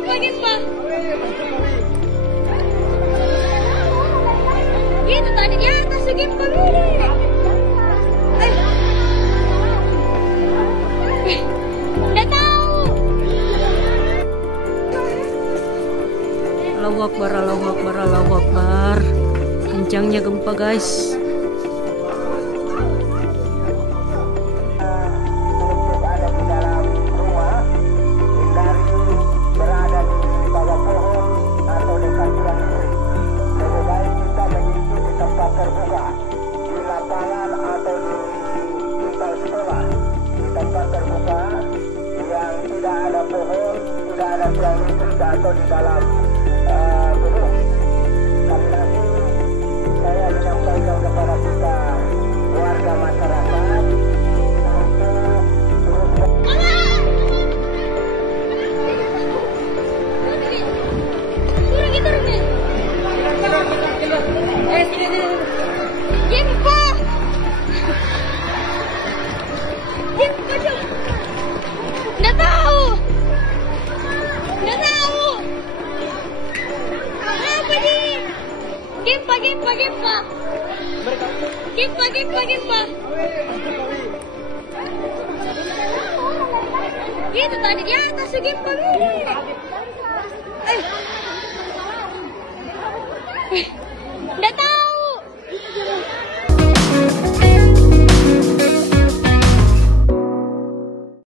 Gempa, gempa. Itu tadi di atas gempa dulu. Nggak tahu. Allahu Akbar, Allahu Akbar, Allahu Akbar. Kencangnya gempa, guys. Atau di dalam gedung. Kali lagi saya menyampaikan kepada kita warga masyarakat untuk terus nggak tahu. Gempa, gempa, gempa. Gempa, gempa, gempa. Itu tadi di atas gempa dulu. Nggak tahu.